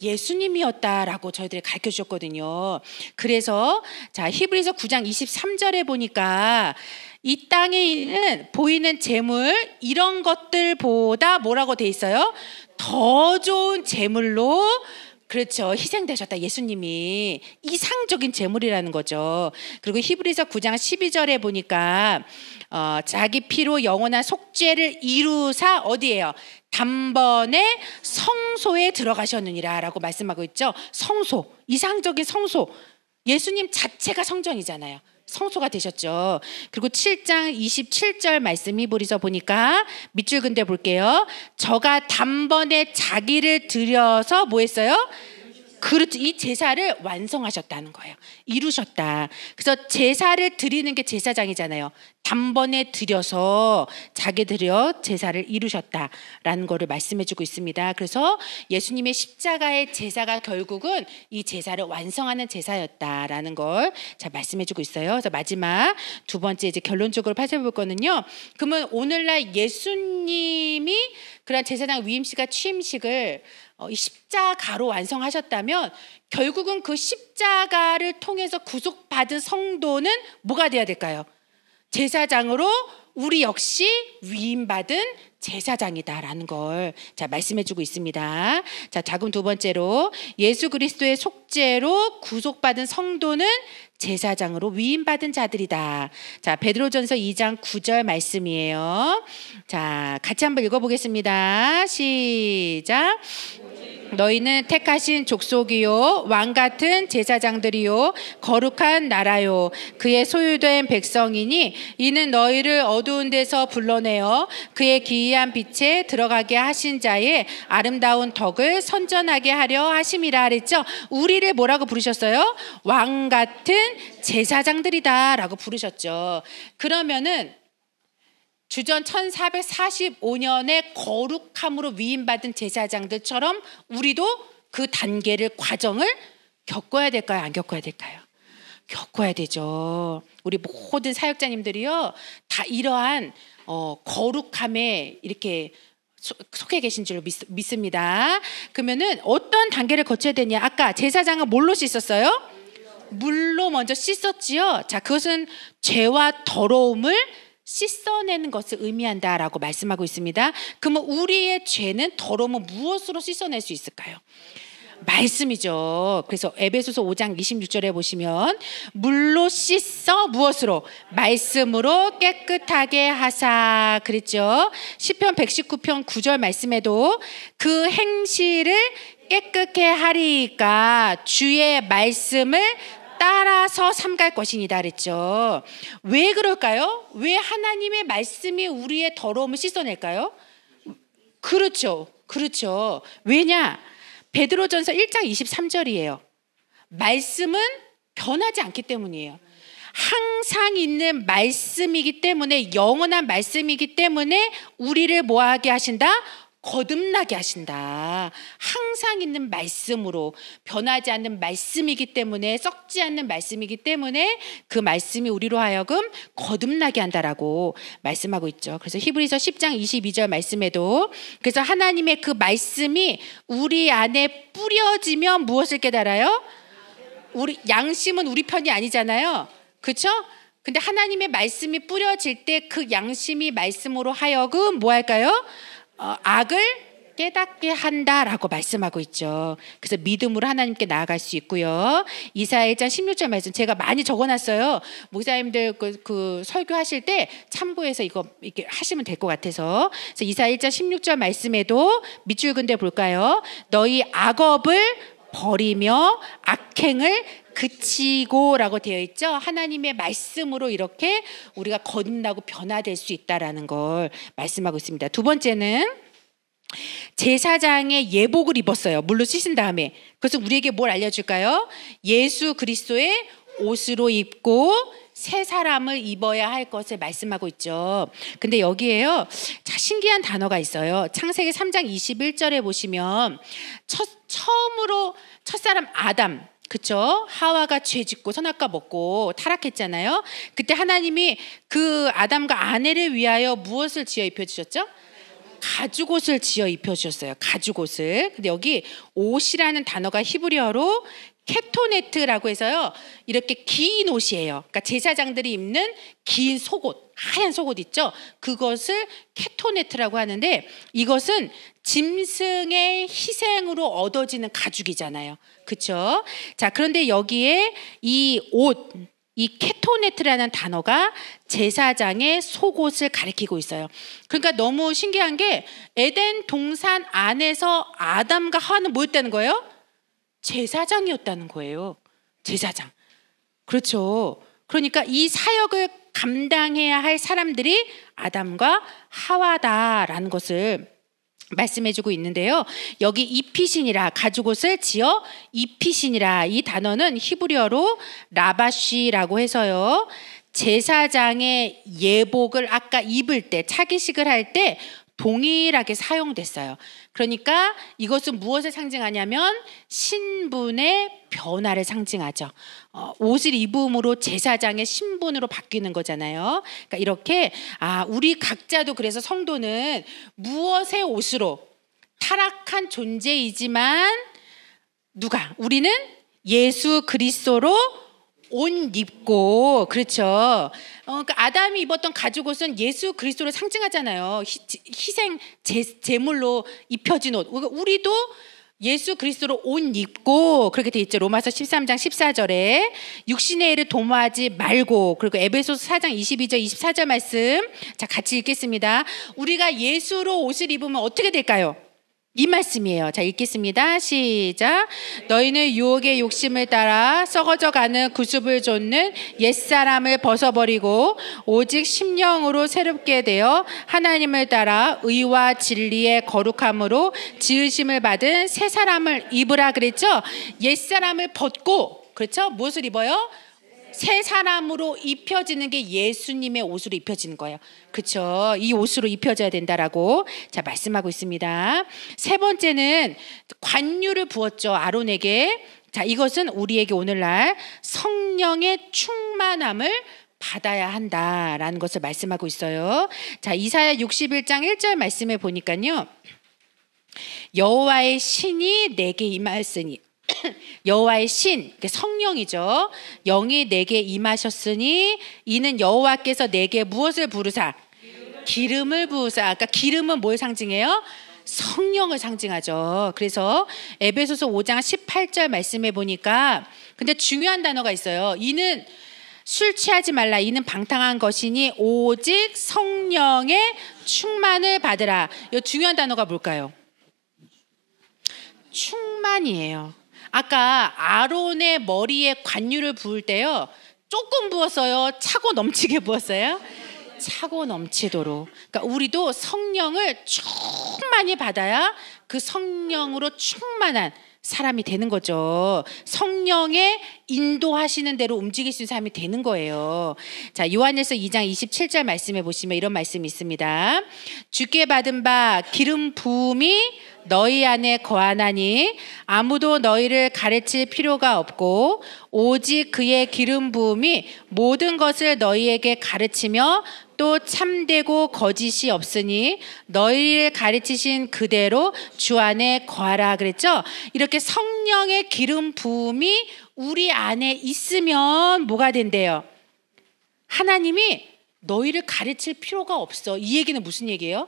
예수님이었다라고 저희들이 가르쳐 주셨거든요. 그래서 자 히브리서 9장 23절에 보니까 이 땅에 있는 보이는 재물 이런 것들보다 뭐라고 돼 있어요? 더 좋은 재물로 그렇죠. 희생되셨다. 예수님이 이상적인 재물이라는 거죠. 그리고 히브리서 9장 12절에 보니까 자기 피로 영원한 속죄를 이루사 어디예요? 단번에 성소에 들어가셨느니라 라고 말씀하고 있죠. 성소, 이상적인 성소. 예수님 자체가 성전이잖아요. 성소가 되셨죠. 그리고 7장 27절 말씀 히브리서 보니까 밑줄 근대 볼게요. 저가 단번에 자기를 들여서 뭐 했어요? 그렇죠. 이 제사를 완성하셨다는 거예요. 이루셨다. 그래서 제사를 드리는 게 제사장이잖아요. 단번에 드려서 자기 드려 제사를 이루셨다라는 거를 말씀해주고 있습니다. 그래서 예수님의 십자가의 제사가 결국은 이 제사를 완성하는 제사였다라는 걸 자 말씀해주고 있어요. 그래서 마지막 두 번째 이제 결론적으로 살펴볼 거는요. 그러면 오늘날 예수님이 그런 제사장 위임식과 취임식을 이 십자가로 완성하셨다면 결국은 그 십자가를 통해서 구속받은 성도는 뭐가 돼야 될까요? 제사장으로 우리 역시 위임받은 제사장이다라는 걸 자 말씀해주고 있습니다. 자 다음 두 번째로 예수 그리스도의 속죄로 구속받은 성도는 제사장으로 위임받은 자들이다. 자 베드로전서 2장 9절 말씀이에요. 자 같이 한번 읽어보겠습니다. 시작. 너희는 택하신 족속이요 왕같은 제사장들이요 거룩한 나라요 그의 소유된 백성이니 이는 너희를 어두운 데서 불러내어 그의 기이한 빛에 들어가게 하신 자의 아름다운 덕을 선전하게 하려 하심이라 그랬죠. 우리를 뭐라고 부르셨어요? 왕같은 제사장들이다 라고 부르셨죠. 그러면은 주전 1445년에 거룩함으로 위임받은 제사장들처럼 우리도 그 단계를 과정을 겪어야 될까요? 안 겪어야 될까요? 겪어야 되죠. 우리 모든 사역자님들이요 다 이러한 거룩함에 이렇게 속해 계신 줄 믿습니다. 그러면은 어떤 단계를 거쳐야 되냐? 아까 제사장은 뭘로 씻었어요? 물로 먼저 씻었지요. 자, 그것은 죄와 더러움을 씻어내는 것을 의미한다라고 말씀하고 있습니다. 그러면 우리의 죄는 더러움을 무엇으로 씻어낼 수 있을까요? 말씀이죠. 그래서 에베소서 5장 26절에 보시면 물로 씻어 무엇으로? 말씀으로 깨끗하게 하사 그랬죠. 시편 119편 9절 말씀에도 그 행실을 깨끗게 하리까 주의 말씀을 따라서 삼갈 것이니다 그랬죠. 왜 그럴까요? 왜 하나님의 말씀이 우리의 더러움을 씻어낼까요? 그렇죠. 그렇죠. 왜냐? 베드로전서 1장 23절이에요. 말씀은 변하지 않기 때문이에요. 항상 있는 말씀이기 때문에 영원한 말씀이기 때문에 우리를 뭐하게 하신다? 거듭나게 하신다. 항상 있는 말씀으로 변하지 않는 말씀이기 때문에 썩지 않는 말씀이기 때문에 그 말씀이 우리로 하여금 거듭나게 한다라고 말씀하고 있죠. 그래서 히브리서 10장 22절 말씀에도 그래서 하나님의 그 말씀이 우리 안에 뿌려지면 무엇을 깨달아요? 우리 양심은 우리 편이 아니잖아요. 그렇죠? 근데 하나님의 말씀이 뿌려질 때 그 양심이 말씀으로 하여금 뭐 할까요? 악을 깨닫게 한다라고 말씀하고 있죠. 그래서 믿음으로 하나님께 나아갈 수 있고요. 이사야 1장 16절 말씀 제가 많이 적어놨어요. 목사님들 그 설교하실 때 참고해서 이거 이렇게 하시면 될 것 같아서. 그래서 이사야 1장 16절 말씀에도 밑줄 근대 볼까요? 너희 악업을 버리며 악행을 그치고라고 되어 있죠. 하나님의 말씀으로 이렇게 우리가 거듭나고 변화될 수 있다라는 걸 말씀하고 있습니다. 두 번째는 제사장의 예복을 입었어요. 물로 씻은 다음에. 그래서 우리에게 뭘 알려줄까요? 예수 그리스도의 옷으로 입고 새 사람을 입어야 할 것을 말씀하고 있죠. 근데 여기에요. 자, 신기한 단어가 있어요. 창세기 3장 21절에 보시면 처음으로 첫사람 아담 그쵸? 하와가 죄짓고 선악과 먹고 타락했잖아요. 그때 하나님이 그 아담과 아내를 위하여 무엇을 지어 입혀주셨죠? 가죽옷을 지어 입혀주셨어요. 가죽옷을. 근데 여기 옷이라는 단어가 히브리어로 케토네트라고 해서요. 이렇게 긴 옷이에요. 그러니까 제사장들이 입는 긴 속옷, 하얀 속옷 있죠. 그것을 케토네트라고 하는데 이것은 짐승의 희생으로 얻어지는 가죽이잖아요. 그렇죠? 자, 그런데 여기에 이 옷, 이 케토네트라는 단어가 제사장의 속옷을 가리키고 있어요. 그러니까 너무 신기한 게 에덴 동산 안에서 아담과 하와는 뭐였다는 거예요? 제사장이었다는 거예요. 제사장. 그렇죠. 그러니까 이 사역을 감당해야 할 사람들이 아담과 하와다라는 것을 말씀해주고 있는데요. 여기 입히시니라, 가죽옷을 지어 입히시니라, 이 단어는 히브리어로 라바쉬라고 해서요, 제사장의 예복을 아까 입을 때, 차기식을 할 때 동일하게 사용됐어요. 그러니까 이것은 무엇을 상징하냐면 신분의 변화를 상징하죠. 옷을 입음으로 제사장의 신분으로 바뀌는 거잖아요. 그러니까 이렇게 우리 각자도, 그래서 성도는 무엇의 옷으로, 타락한 존재이지만 우리는 예수 그리스도로 옷 입고, 그렇죠. 그러니까 아담이 입었던 가죽옷은 예수 그리스도를 상징하잖아요. 희생 제물로 입혀진 옷. 우리도 예수 그리스도로 옷 입고, 그렇게 돼 있죠. 로마서 13장 14절에 육신의 일을 도모하지 말고, 그리고 에베소서 4장 22절 24절 말씀, 자, 같이 읽겠습니다. 우리가 예수로 옷을 입으면 어떻게 될까요? 이 말씀이에요. 자, 읽겠습니다. 시작. 너희는 유혹의 욕심을 따라 썩어져가는 구습을 좇는 옛사람을 벗어버리고 오직 심령으로 새롭게 되어 하나님을 따라 의와 진리의 거룩함으로 지으심을 받은 새 사람을 입으라 그랬죠. 옛사람을 벗고, 그렇죠? 무엇을 입어요? 새 사람으로 입혀지는 게 예수님의 옷으로 입혀지는 거예요. 그렇죠? 이 옷으로 입혀져야 된다라고 자 말씀하고 있습니다. 세 번째는 관유를 부었죠, 아론에게. 자, 이것은 우리에게 오늘날 성령의 충만함을 받아야 한다라는 것을 말씀하고 있어요. 자, 이사야 61장 1절 말씀에 보니까요, 여호와의 신이 내게 임하였으니, 여호와의 신, 성령이죠. 영이 내게 임하셨으니 이는 여호와께서 내게 무엇을 부르사? 기름을 부으사. 그러니까 기름은 뭘 상징해요? 성령을 상징하죠. 그래서 에베소서 5장 18절 말씀해 보니까, 근데 중요한 단어가 있어요. 이는 술 취하지 말라. 이는 방탕한 것이니 오직 성령의 충만을 받으라. 이 중요한 단어가 뭘까요? 충만이에요. 아까 아론의 머리에 관유를 부을 때요, 조금 부었어요? 차고 넘치게 부었어요? 차고 넘치도록. 그러니까 우리도 성령을 충만히 받아야 그 성령으로 충만한 사람이 되는 거죠. 성령의 인도하시는 대로 움직일 수 있는 사람이 되는 거예요. 자, 요한일서 2장 27절 말씀해 보시면 이런 말씀이 있습니다. 주께 받은 바 기름 부음이 너희 안에 거하나니 아무도 너희를 가르칠 필요가 없고 오직 그의 기름 부음이 모든 것을 너희에게 가르치며 또 참되고 거짓이 없으니 너희를 가르치신 그대로 주 안에 거하라 그랬죠. 이렇게 성령의 기름 부음이 우리 안에 있으면 뭐가 된대요? 하나님이 너희를 가르칠 필요가 없어. 이 얘기는 무슨 얘기예요?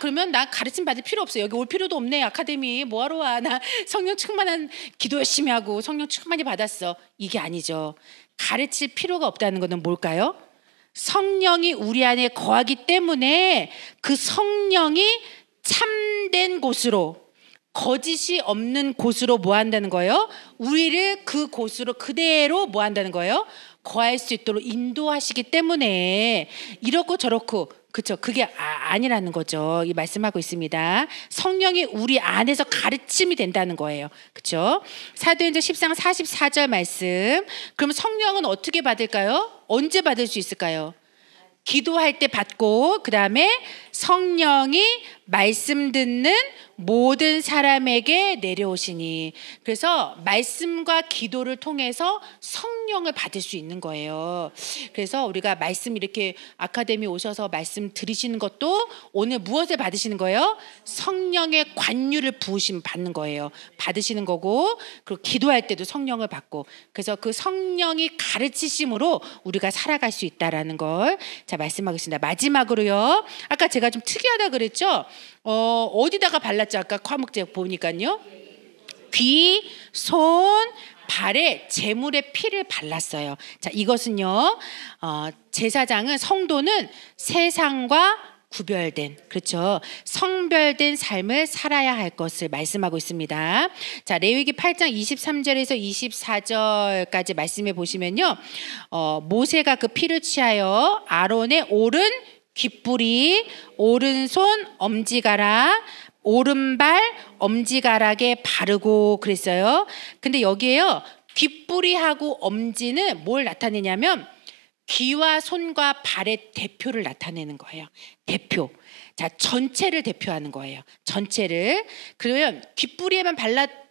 그러면 나 가르침 받을 필요 없어. 여기 올 필요도 없네. 아카데미 뭐하러 와. 나 성령 충만한 기도 열심히 하고 성령 충만히 받았어. 이게 아니죠. 가르칠 필요가 없다는 것은 뭘까요? 성령이 우리 안에 거하기 때문에 그 성령이 참된 곳으로, 거짓이 없는 곳으로 뭐 한다는 거예요? 우리를 그 곳으로 그대로 뭐 한다는 거예요? 거할 수 있도록 인도하시기 때문에 이렇고 저렇고, 그렇죠? 그게 아니라는 거죠. 이 말씀하고 있습니다. 성령이 우리 안에서 가르침이 된다는 거예요. 그렇죠? 사도행전 10장 44절 말씀. 그럼 성령은 어떻게 받을까요? 언제 받을 수 있을까요? 기도할 때 받고, 그 다음에 성령이 말씀 듣는 모든 사람에게 내려오시니. 그래서 말씀과 기도를 통해서 성령을 받을 수 있는 거예요. 그래서 우리가 말씀 이렇게 아카데미 오셔서 말씀 들으시는 것도 오늘 무엇을 받으시는 거예요? 성령의 관유를 부으심 받는 거예요. 받으시는 거고, 그리고 기도할 때도 성령을 받고, 그래서 그 성령이 가르치심으로 우리가 살아갈 수 있다라는 걸 자 말씀하겠습니다. 마지막으로요. 아까 제가 좀 특이하다 그랬죠? 어디다가 발랐죠? 아까 화목제 보니까요. 귀, 손, 발에 제물의 피를 발랐어요. 자, 이것은요. 제사장은 성도는 세상과 구별된, 그렇죠, 성별된 삶을 살아야 할 것을 말씀하고 있습니다. 자, 레위기 8장 23절에서 24절까지 말씀해 보시면요. 모세가 그 피를 취하여 아론의 오른 귓불이, 오른손 엄지가락, 오른발 엄지가락에 바르고 그랬어요. 근데 여기에요, 귓불이하고 엄지는 뭘 나타내냐면 귀와 손과 발의 대표를 나타내는 거예요. 대표. 자, 전체를 대표하는 거예요. 전체를. 그러면 귓불에만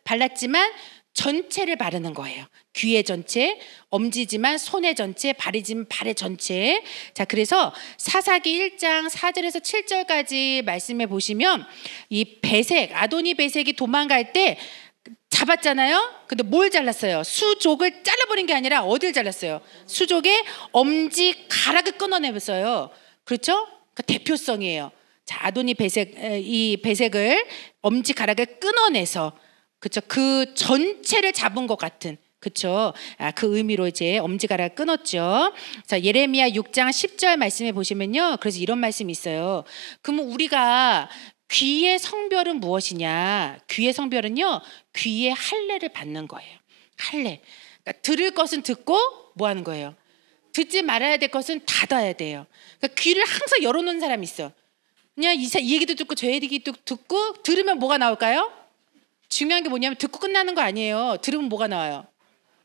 발랐지만 전체를 바르는 거예요. 귀의 전체, 엄지지만 손의 전체, 발이지만 발의 전체. 자, 그래서 사사기 1장 4절에서 7절까지 말씀해 보시면 이 베색, 아도니 베색이 도망갈 때 잡았잖아요. 근데 뭘 잘랐어요? 수족을 잘라버린 게 아니라 어딜 잘랐어요? 수족의 엄지 가락을 끊어내면서요. 그렇죠? 그 대표성이에요. 자, 아도니 베색, 이 베색을 엄지 가락을 끊어내서, 그렇죠? 그 전체를 잡은 것 같은, 그렇죠? 그 의미로 이제 엄지가락을 끊었죠. 자, 예레미야 6장 10절 말씀해 보시면요. 그래서 이런 말씀이 있어요. 그러면 우리가 귀의 성별은 무엇이냐? 귀의 성별은요, 귀의 할례를 받는 거예요. 할례. 그러니까 들을 것은 듣고 뭐 하는 거예요? 듣지 말아야 될 것은 닫아야 돼요. 그러니까 귀를 항상 열어놓는 사람이 있어. 그냥 이 얘기도 듣고 저 얘기도 듣고 들으면 뭐가 나올까요? 중요한 게 뭐냐면 듣고 끝나는 거 아니에요. 들으면 뭐가 나와요?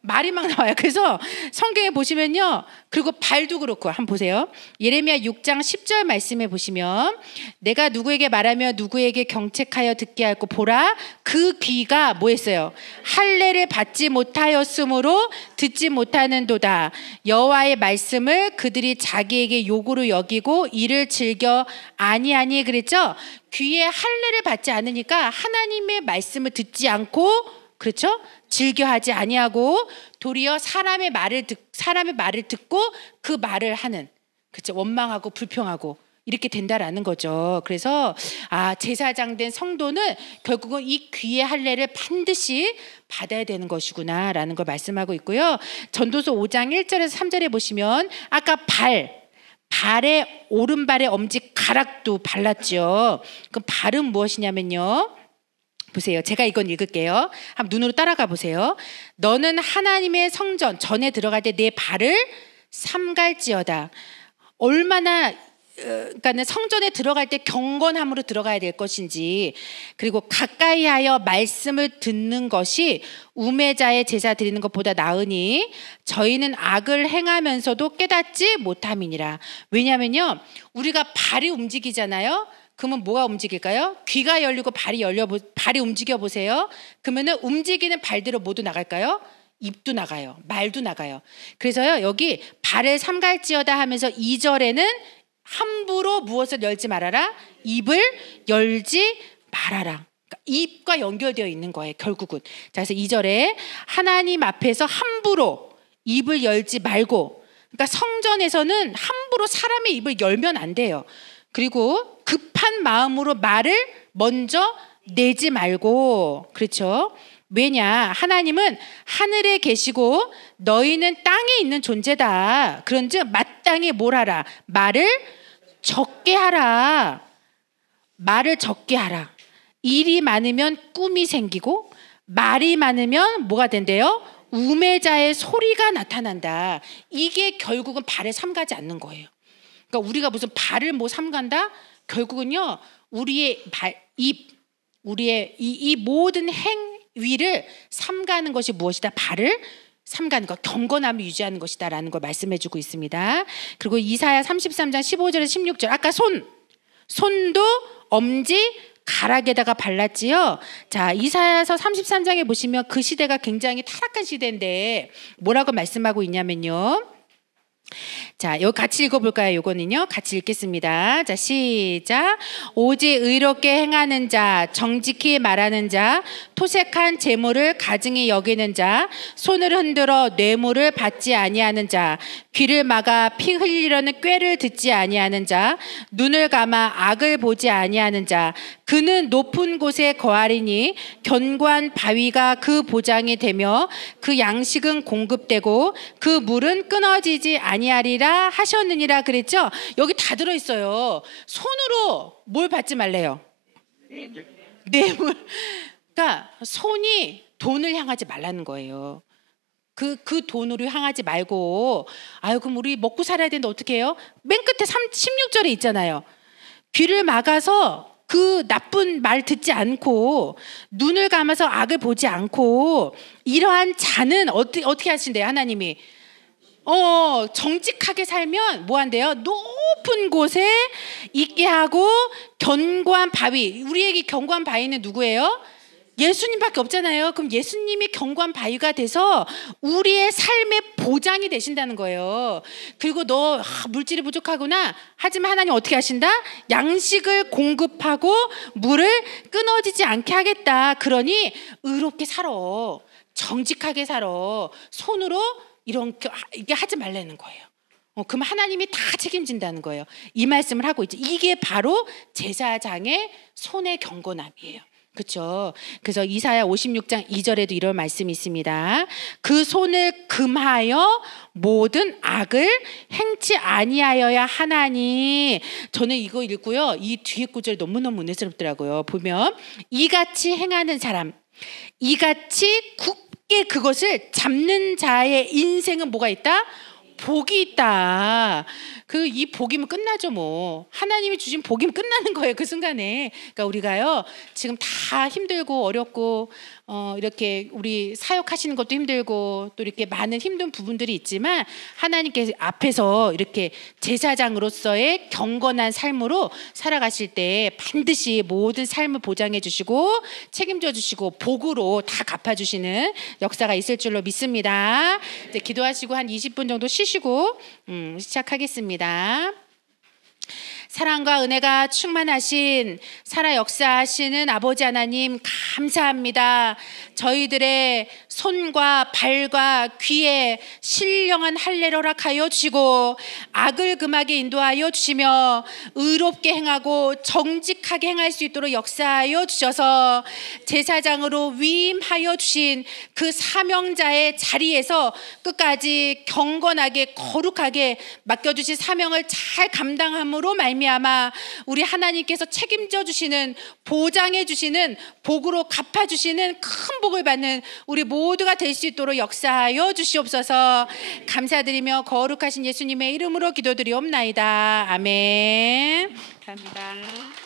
말이 막 나와요. 그래서 성경에 보시면요. 그리고 발도 그렇고 한번 보세요. 예레미야 6장 10절 말씀에 보시면 내가 누구에게 말하며 누구에게 경책하여 듣게 하고 보라 그 귀가 뭐 했어요? 할례를 받지 못하였으므로 듣지 못하는도다. 여호와의 말씀을 그들이 자기에게 요구로 여기고 이를 즐겨 아니하니 그랬죠? 귀에 할례를 받지 않으니까 하나님의 말씀을 듣지 않고, 그렇죠? 즐겨하지 아니하고 도리어 사람의 말을 듣고 그 말을 하는, 그렇죠? 원망하고 불평하고 이렇게 된다라는 거죠. 그래서 제사장 된 성도는 결국은 이 귀의 할례를 반드시 받아야 되는 것이구나라는 걸 말씀하고 있고요. 전도서 5장 1절에서 3절에 보시면 아까 발에 오른발에 엄지가락도 발랐죠. 그럼 발은 무엇이냐면요. 보세요. 제가 이건 읽을게요. 한번 눈으로 따라가 보세요. 너는 하나님의 성전 전에 들어갈 때 내 발을 삼갈지어다. 얼마나 그러니까 성전에 들어갈 때 경건함으로 들어가야 될 것인지, 그리고 가까이하여 말씀을 듣는 것이 우매자의 제사 드리는 것보다 나으니 저희는 악을 행하면서도 깨닫지 못함이니라. 왜냐하면요, 우리가 발이 움직이잖아요. 그러면 뭐가 움직일까요? 귀가 열리고 발이 움직여 보세요. 그러면은 움직이는 발대로 모두 나갈까요? 입도 나가요. 말도 나가요. 그래서요, 여기 발을 삼갈지어다 하면서 2절에는 함부로 무엇을 열지 말아라? 입을 열지 말아라. 그러니까 입과 연결되어 있는 거예요, 결국은. 자, 그래서 2절에 하나님 앞에서 함부로 입을 열지 말고, 그러니까 성전에서는 함부로 사람의 입을 열면 안 돼요. 그리고 급한 마음으로 말을 먼저 내지 말고, 그렇죠? 왜냐? 하나님은 하늘에 계시고 너희는 땅에 있는 존재다. 그런즉 마땅히 뭘 하라? 말을 적게 하라. 말을 적게 하라. 일이 많으면 꿈이 생기고 말이 많으면 뭐가 된대요? 우매자의 소리가 나타난다. 이게 결국은 발을 삼가지 않는 거예요. 그러니까 우리가 무슨 발을 뭐 삼간다? 결국은요, 우리의 이 모든 행위를 삼가는 것이 무엇이다? 발을 삼가는 것, 경건함을 유지하는 것이다라는 걸 말씀해주고 있습니다. 그리고 이사야 33장 15절에서 16절, 아까 손도 엄지 가락에다가 발랐지요. 자, 이사야서 33장에 보시면 그 시대가 굉장히 타락한 시대인데 뭐라고 말씀하고 있냐면요. 자, 여기 같이 읽어볼까요? 요거는요. 같이 읽겠습니다. 자, 시작. 오직 의롭게 행하는 자, 정직히 말하는 자, 토색한 재물을 가증히 여기는 자, 손을 흔들어 뇌물을 받지 아니하는 자, 귀를 막아 피 흘리려는 꾀를 듣지 아니하는 자, 눈을 감아 악을 보지 아니하는 자, 그는 높은 곳에 거하리니 견고한 바위가 그 보장이 되며 그 양식은 공급되고 그 물은 끊어지지 아니하리라 하셨느니라 그랬죠. 여기 다 들어있어요. 손으로 뭘 받지 말래요? 뇌물. 그러니까 손이 돈을 향하지 말라는 거예요. 그 돈으로 향하지 말고, 아유 그럼 우리 먹고 살아야 되는데 어떻게 해요? 맨 끝에 16절에 있잖아요. 귀를 막아서 그 나쁜 말 듣지 않고 눈을 감아서 악을 보지 않고 이러한 자는 어떻게 하신대요? 하나님이 정직하게 살면 뭐 한대요? 높은 곳에 있게 하고 견고한 바위. 우리에게 견고한 바위는 누구예요? 예수님밖에 없잖아요. 그럼 예수님이 견고한 바위가 돼서 우리의 삶의 보장이 되신다는 거예요. 그리고 너 물질이 부족하구나. 하지만 하나님 어떻게 하신다? 양식을 공급하고 물을 끊어지지 않게 하겠다. 그러니 의롭게 살아. 정직하게 살아. 손으로 이게 하지 말라는 거예요. 그럼 하나님이 다 책임진다는 거예요. 이 말씀을 하고 있죠. 이게 바로 제사장의 손의 경건함이에요. 그렇죠? 그래서 이사야 56장 2절에도 이런 말씀이 있습니다. 그 손을 금하여 모든 악을 행치 아니하여야 하나니. 저는 이거 읽고요. 이 뒤에 구절 너무너무 은혜스럽더라고요. 보면 이같이 행하는 사람, 이같이 굳게 그것을 잡는 자의 인생은 뭐가 있다? 복이 있다. 이 복이면 끝나죠 뭐. 하나님이 주신 복이면 끝나는 거예요 그 순간에. 그러니까 우리가요 지금 다 힘들고 어렵고 이렇게 우리 사역하시는 것도 힘들고 또 이렇게 많은 힘든 부분들이 있지만 하나님께 앞에서 이렇게 제사장으로서의 경건한 삶으로 살아가실 때 반드시 모든 삶을 보장해 주시고 책임져 주시고 복으로 다 갚아주시는 역사가 있을 줄로 믿습니다. 이제 기도하시고 한 20분 정도 쉬시고 시작하겠습니다. 사랑과 은혜가 충만하신 살아 역사하시는 아버지 하나님 감사합니다. 저희들의 손과 발과 귀에 신령한 할례를 허락하여 주시고 악을 금하게 인도하여 주시며 의롭게 행하고 정직하게 행할 수 있도록 역사하여 주셔서 제사장으로 위임하여 주신 그 사명자의 자리에서 끝까지 경건하게 거룩하게 맡겨주신 사명을 잘 감당함으로 말미암아 우리 하나님께서 책임져 주시는 보장해 주시는 복으로 갚아 주시는 큰 복을 받는 우리 모두가 될 수 있도록 역사하여 주시옵소서. 감사드리며 거룩하신 예수님의 이름으로 기도드리옵나이다. 아멘. 감사합니다.